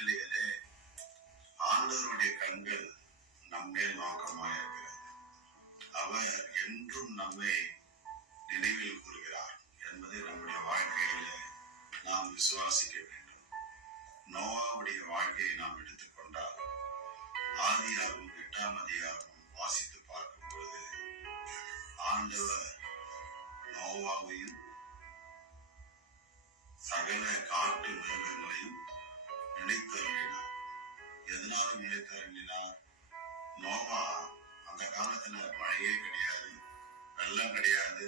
பிள்ளைகளே, ஆண்டவருடைய கண்கள் நம்மேல் நோக்கமாயிருக்கிறது. அவர் என்றும் நம்மை நினைவில் கூறுகிறார் என்பதை நம்முடைய வாழ்க்கையிலே நாம் விசுவாசிக்க வேண்டும். நோவாவுடைய வாழ்க்கையை நாம் எடுத்துக்கொண்டால் ஆதியாகவும் 8ஆம் அதிகாரமும் வாசித்து பார்க்கும் பொழுது ஆண்டவர் நோவாவையும் சகல காட்டு மிருகங்களையும் நினைத்தருளினார். எதனால நினைத்தருளினார்? நோவா அந்த காலத்துல மழையே கிடையாது, வெள்ளம் கிடையாது.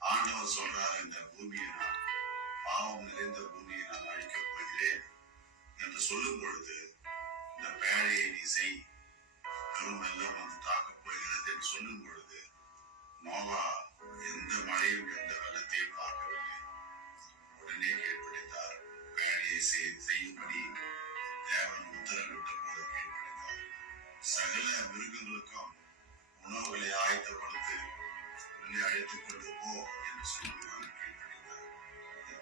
ஆண்டவர் சொல்றார், இந்த பூமியை நான் பாவம் நிறைந்த பூமியை நான் அழிக்கப் போகிறேன் என்று சொல்லும் பொழுது, இந்த பேழையை நீ செய், பெரும் வெள்ளம் வந்து தாக்கப் போகிறது என்று சொல்லும் பொழுது நோவா எந்த மழையும் எந்த வெள்ளத்தையும் பார்க்கவில்லை. உடனே கீழ்ப்படித்தார். பேழையை செய்யும்படி தேவன் உத்தரவிட்ட போது கீழ்ப்படித்தார். சகல மிருகங்களுக்கும் உணவுகளை ஆயத்தப்படுத்தி உள்ளே அழைத்துக் கொண்டு போ என்று சொல்லுவாங்க. கீழ்ப்படித்தார்.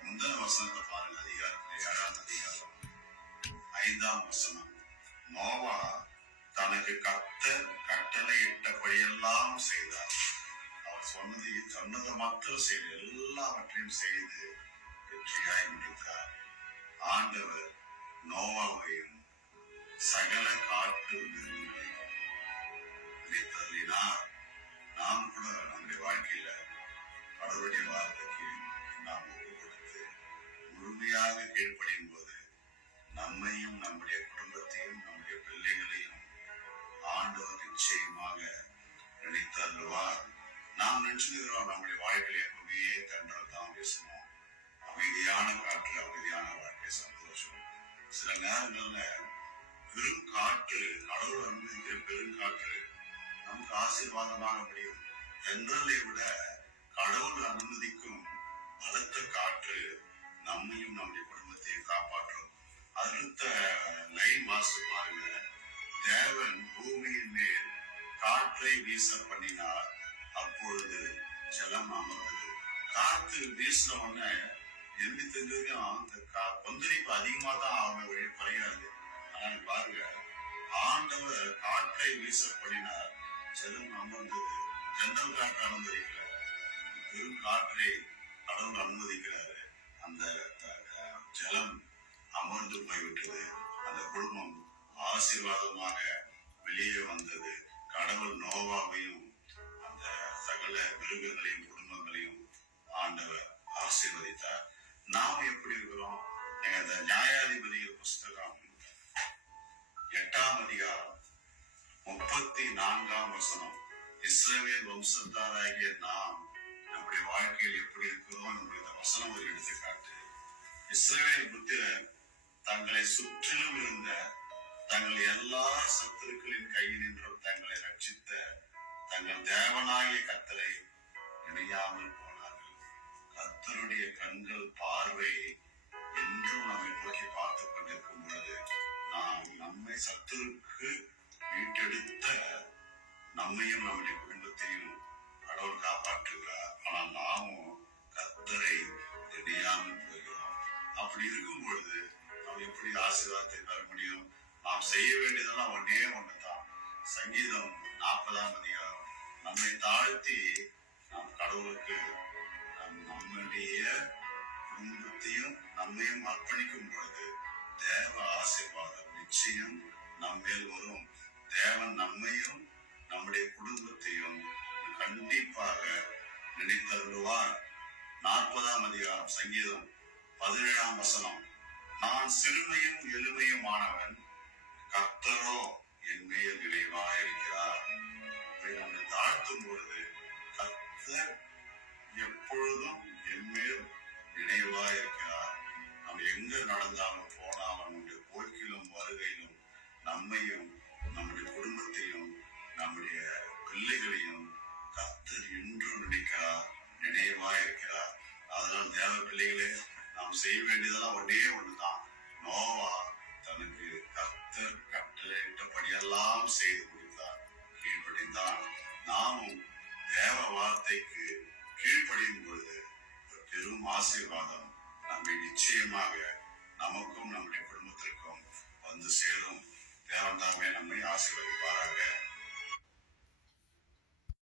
முந்தின வசனத்தை பாருங்க, அதிகாரத்தில் 7ஆம் அதிகாரம் 5ஆம் வசனம். நோவா தனக்கு கர்த்தர் கட்டளையிட்டபடியெல்லாம் செய்தார். அவர் சொன்னதை மாத்திரம் செய்து எல்லாவற்றையும் செய்து வெற்றியாய் முடித்தார். ஆண்டவர் நோவாவையும் சகல காட்டு மிருகங்களையும் நினைத்தருளினார். நாம் கூட நம்முடைய வாழ்க்கையில கடவுளுடைய வார்த்தைக்கு நாம் ஒப்பு கொடுத்து முழுமையாக கீழ்ப்படியும் போது நம்மையும் நம்முடைய குடும்பத்தையும் நம்முடைய பிள்ளைகளையும் ஆண்டவர் நிச்சயமாக நினைத்தருளுவார். நாம் நினைச்சுக்கிறோம் நம்முடைய வாழ்க்கையில எப்பவுமே கண்டல் தான் பேசணும், அமைதியான காற்று, அமைதியான வாழ்க்கை, சந்தோஷம். சில நேரங்கள்ல பெரும் காற்று, கடவுள் அனுமதிக்கிற பெருங்காற்று நமக்கு ஆசீர்வாதமாக முடியும். தென்றலை விட கடவுள் அனுமதிக்கும் பலத்த காற்று நம்மையும் நம்முடைய குடும்பத்தையும் காப்பாற்றும். அடுத்த லைன் வாசித்து பாருங்க. தேவன் பூமியின் மேல் காற்றை வீச பண்ணினார், அப்பொழுது ஜலம் அமர்ந்தது. காற்று வீசின உடனே எந்த தெரியும் அந்த கொந்தளிப்பு அதிகமா தான் அவங்க வழி குறையாது. ஆனால் பாருங்க, ஆண்டவர் காற்றை வீச பண்ணினார், ஜலம் அமர்ந்தது. ஜன்னல் காற்று அனுமதிக்கல, பெரும் காற்றை கடவுள் அனுமதிக்கிறாரு. அந்த ஜலம் அமர்ந்து போய்விட்டது. அந்த குடும்பம் ஆசீர்வாதமாக வெளியே வந்தது. கடவுள் நோவாவையும் அந்த சகல மிருகங்களையும் குடும்பங்களையும் ஆண்டவர் ஆசீர்வதித்தார். நாம் எப்படி இருக்கிறோம்? இந்த நியாயாதிபதிகள் புஸ்தகம் 8ஆம் அதிகாரம் 34ஆம் வசனம். இஸ்ரவேல் வம்சத்தாராகிய நாம் நம்முடைய வாழ்க்கையில் எப்படி இருக்கிறோம் நம்முடைய வசனம் ஒரு எடுத்துக்காட்டு. இஸ்ரவேல் புத்திரர் தங்களை சுற்றிலும் இருந்த தங்கள் எல்லா சத்துருக்களின் கையினின்றும் தங்களை ரட்சித்த தங்கள் தேவனாகிய கர்த்தரை நினையாமல் போனார்கள். கர்த்தருடைய கண்கள் பார்வை என்றும் நம்மை நோக்கி பார்த்துக் கொண்டிருக்கும் பொழுது நாம் நம்மை சத்துருக்கு மீட்டெடுத்த நம்மையும் நம்முடைய குடும்பத்தையும் கடவுள் காப்பாற்றுகிறார். ஆனால் நாமும் கர்த்தரை நினையாமல் போகிறோம். அப்படி இருக்கும் பொழுது நாம் எப்படி ஆசீர்வாதத்தை பெற முடியும்? நாம் செய்ய வேண்டியதெல்லாம் ஒன்னே ஒண்ணுதான். சங்கீதம் 40ஆம் அதிகாரம். நம்மை தாழ்த்தி நாம் கடவுளுக்கு நம்முடைய குடும்பத்தையும் நம்மையும் அர்ப்பணிக்கும் பொழுது தேவ ஆசீர்வாதம் நிச்சயம் நம் மேல் வரும். தேவன் நம்மையும் நம்முடைய குடும்பத்தையும் கண்டிப்பாக நினைத்தருள்வார். 40ஆம் அதிகாரம் சங்கீதம் 17ஆம் வசனம். நான் சிறுமையும் எளிமையுமானவன், கர்த்தரோ என் மேல் நினைவாயிருக்கிறார். நம்மை தாழ்த்தும் பொழுது கர்த்தர் எப்பொழுதும் என் மேல் நினைவாயிருக்கிறார். நாம் எங்க நடந்தாலும் போனாலும் நம்முடைய போக்கிலும் வருகையிலும் நம்மையும் நம்முடைய குடும்பத்தையும் நம்முடைய பிள்ளைகளையும் கர்த்தர் என்றும் நினைக்கிறார், நினைவாயிருக்கிறார். அதனால் தேவ பிள்ளைகளே, நாம் செய்ய வேண்டியதெல்லாம் ஒன்னே ஒண்ணுதான். நோவா தனக்கு கர்த்தர் கட்டளையிட்டபடியெல்லாம் செய்து கொடுத்தார், கீழ்ப்படிந்தான். நாமும் தேவ வார்த்தைக்கு கீழ்ப்படியும் பொழுது பெரும் ஆசீர்வாதம் நம்மை நிச்சயமாக நமக்கும் நம்முடைய குடும்பத்திற்கும் கர்த்தர் தாமே நம்மை ஆசீர்வதிப்பாராக.